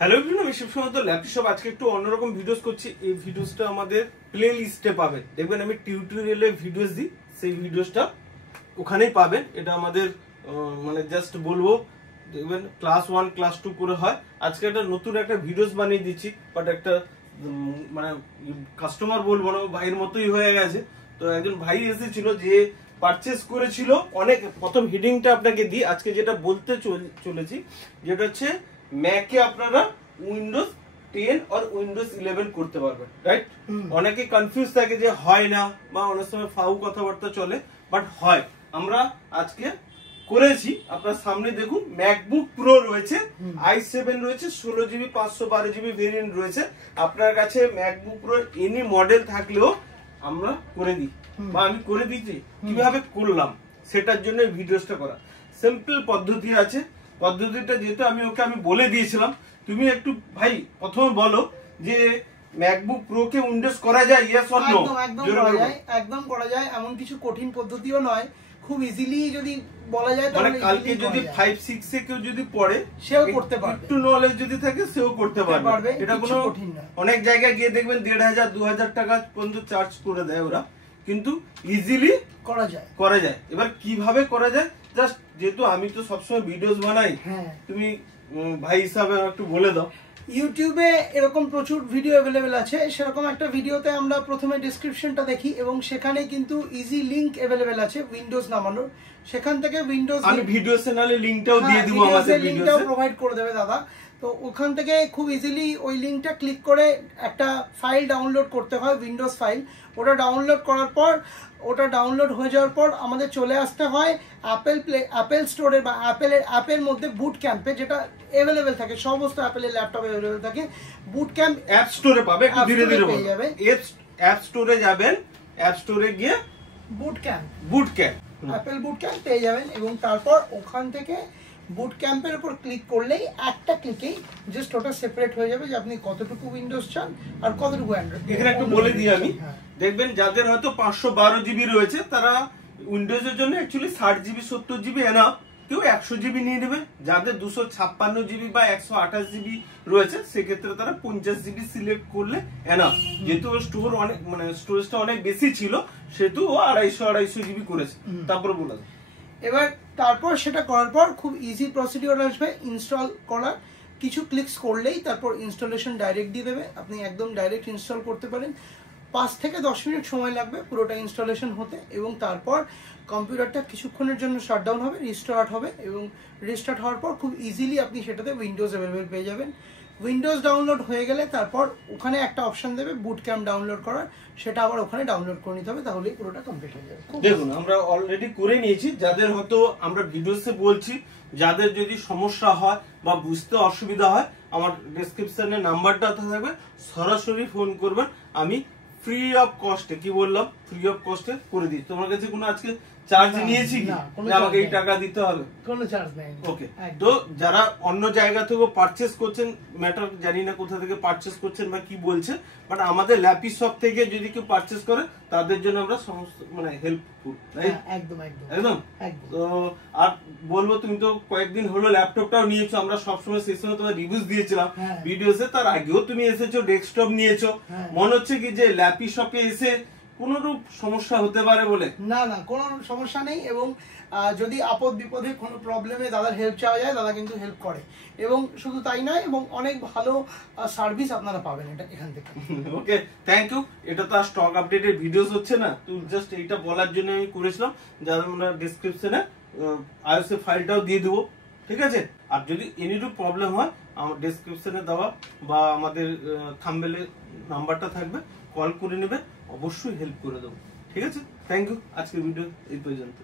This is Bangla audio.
হ্যালো এভরিওয়ান, আমি শিবসমন্ত ল্যাপটপ শপ। আজকে একটু অন্যরকম ভিডিওস করছি। এই ভিডিওসটা আমাদের প্লে লিস্টে পাবেন। দেখবেন আমি টিউটোরিয়ালে ভিডিওস দিই, সেই ভিডিওসটা ওখানেই পাবেন। এটা আমাদের মানে জাস্ট বলবো, দেখবেন ক্লাস 1 ক্লাস 2 করে হয়। আজকে একটা নতুন একটা ভিডিওস বানিয়ে দিচ্ছি, বাট একটা মানে কাস্টমার বলবো না, ভাইয়ের মতোই হয়ে গেছে। তো একজন ভাই এসেছিল যে পারচেস করেছিল অনেক। প্রথম হিডিংটা আপনাকে দিই। আজকে যেটা বলতে চলেছি যেটা হচ্ছে ম্যাকে আপনারা উইন্ডোজ 10 আর উইন্ডোজ 11 করতে পারবেন, রাইট? অনেকে কনফিউজ থাকে যে হয় না, বা অনেক সময় ফাউ কথাবার্তা চলে, বাট হয়। আমরা আজকে করেছি, আপনার সামনে দেখুন। ম্যাকবুক প্রো রয়েছে, i7 রয়েছে, 16GB 512GB ভেরিয়েন্ট রয়েছে। আপনার কাছে ম্যাকবুক প্রো এনি মডেল থাকলেও আমরা করে দিই, বা আমি করে দিচ্ছি। কিভাবে করলাম সেটার জন্য ভিডিওসটা করা। সিম্পল পদ্ধতি আছে। পদ্ধতিটা যেহেতু আমি বলে দিয়েছিলাম, তুমি একটু ভাই প্রথমে বলো যে ম্যাকবুক প্রো কে উইন্ডোজ করা যায়, ইয়েস অর নো? একদম করা যায়। এমন কিছু কঠিন পদ্ধতিও নয়, খুব ইজিলি যদি বলা যায় তাহলে কালকে যদি 5 6 এ কেউ যদি পড়ে, সেও করতে পারবে। একটু নলেজ যদি থাকে সেও করতে পারবে। এটা কোনো কঠিন না। অনেক জায়গায় গিয়ে দেখবেন 1500 2000 টাকা পর্যন্ত চার্জ করে দেয় ওরা, কিন্তু ইজিলি করা যায়। এবার কিভাবে করা যায়, জাস্ট যেহেতু আমি তো সবসময় ভিডিওস বানাই, তুমি ভাই হিসাবে একটু বলে দাও। ইউটিউবে এরকম প্রচুর ভিডিও অ্যাভেলেবেল আছে। সেরকম একটা ভিডিওতে আমরা প্রথমে ডেসক্রিপশনটা দেখি, এবং সেখানে কিন্তু ইজি লিংক অ্যাভেলেবেল আছে উইন্ডোজ নামানোর। সেখান থেকে উইন্ডোজ আমি ভিডিও চ্যানেলে লিংকটাও দিয়ে দেব, আমাদের লিংকটাও প্রোভাইড করে দেবে দাদা। তো ওখান থেকে খুব ইজিলি ওই লিংকটা ক্লিক করে একটা ফাইল ডাউনলোড করতে হয়, উইন্ডোজ ফাইল। ওটা ডাউনলোড করার পর, ওটা ডাউনলোড হয়ে যাওয়ার পর আমাদের চলে আসতে হয় অ্যাপেল স্টোরে বা অ্যাপের মধ্যে বুট ক্যাম্পে, যেটা অ্যাভেলেবেল থাকে সমস্ত অ্যাপেলের ল্যাপটপে অ্যাভেলেবেল থাকে। বুট ক্যাম্প অ্যাপ স্টোরে পাবে, একটু ধীরে ধীরে পেয়ে যাবে। অ্যাপ স্টোরে যাবেন, অ্যাপ স্টোরে গিয়ে boot camp Apple boot camp পেয়ে যাবেন, এবং তারপর ওখান থেকে বুট ক্যাম্পের উপর ক্লিক করলেই একটা ক্লিকেই জাস্ট ওটা সেপারেট হয়ে যাবে যে আপনি কতটুকু উইন্ডোজ চান আর কতটুকু অ্যান্ড্রয়েড। এখানে একটু বলে দিই আমি, দেখবেন যাদের হয়তো 512GB রয়েছে তারা উইন্ডোজের জন্য অ্যাকচুয়ালি 60GB 70GB এনাফ। কেউ 100GB নিয়ে নেবে। যাদের 256GB বা 128GB রয়েছে সেক্ষেত্রে তারা 50GB সিলেক্ট করলে এনাফ। যেহেতু স্টোর অনেক মানে স্টোরেজটা অনেক বেশি ছিল, সেহেতু ও 250GB করেছে। তারপর বলে দাও। এবার তারপর সেটা করার পর খুব ইজি প্রসিডিওর আসবে ইনস্টল করার। কিছু ক্লিকস করলেই তারপর ইনস্টলেশন ডাইরেক্ট দিয়ে দেবে, আপনি একদম ডাইরেক্ট ইনস্টল করতে পারেন। 5 থেকে 10 মিনিট সময় লাগবে পুরোটা ইনস্টলেশন হতে, এবং তারপর কম্পিউটারটা কিছুক্ষণের জন্য শাটডাউন হবে, রিস্টার্ট হবে, এবং রিস্টার্ট হওয়ার পর খুব ইজিলি আপনি সেটাতে উইন্ডোজ অ্যাভেলেবেল পেয়ে যাবেন। উইন্ডোজ ডাউনলোড হয়ে গেলে তারপর ওখানে একটা অপশন দেবে বুট ক্যাম্প ডাউনলোড করার, সেটা আবার ওখানে ডাউনলোড করে নিতে হবে, তাহলেই পুরোটা কমপ্লিট হয়ে যাবে। দেখুন আমরা অলরেডি করে নিয়েছি। যাদের হয়তো আমরা ভিডিওসে বলছি, যাদের যদি সমস্যা হয় বা বুঝতে অসুবিধা হয়, আমার ডেসক্রিপশনে নাম্বারটা থাকবে, সরাসরি ফোন করবেন। আমি ফ্রি অফ কস্টে, কি বললাম, ফ্রি অফ কস্টে করে দিই। তোমার কাছে কোনো আজকে চার্জ নিয়েছি কি আমাকে এই টাকা দিতে হবে? কোনো চার্জ নেই। ওকে। তো যারা অন্য জায়গা থেকে পারচেজ করছেন, ম্যাটার জানি না কোথা থেকে পারচেজ করছেন বা কি বলছেন, বাট আমাদের ল্যাপি শপ থেকে যদি কেউ পারচেজ করে তাদের জন্য আমরা সমস্ত মানে হেল্পফুল, রাইট? একদম একদম। তো আর বলবো, তুমি তো কয়েকদিন হলো ল্যাপটপটাও নিয়েছো। আমরা সবসময় সেই সময় তোমার রিভিউজ দিয়েছিলাম ভিডিওসে। তার আগেও তুমি এসেছো, ডেস্কটপ নিয়েছো। মনে হচ্ছে কি যে ল্যাপি শপে এসে কোনরূপ সমস্যা হতে পারে বলে? না, কোনো সমস্যা নেই। এবং যদি আপদ বিপদে কোনো প্রবলেমে দাদার হেল্প চাওয়া যায়, দাদা কিন্তু হেল্প করে। এবং শুধু তাই নয়, এবং অনেক ভালো সার্ভিস আপনারা পাবেন এটা এখান থেকে। ওকে, থ্যাংক ইউ। এটা তো স্টক আপডেটের ভিডিওস হচ্ছে না, তুই জাস্ট এইটা বলার জন্য আমি করেছিলাম। যারা আমরা ডেসক্রিপশনে iOS ফাইলটাও দিয়ে দেবো, ঠিক আছে? আর যদি এনিরূপ প্রবলেম হয়, আমার ডেসক্রিপশনে দেওয়া বা আমাদের থাম্বনেলে নাম্বারটা থাকবে, কল করে নেবে, অবশ্যই হেল্প করে দেবো, ঠিক আছে? Thank you. আজকের ভিডিও এই পর্যন্ত।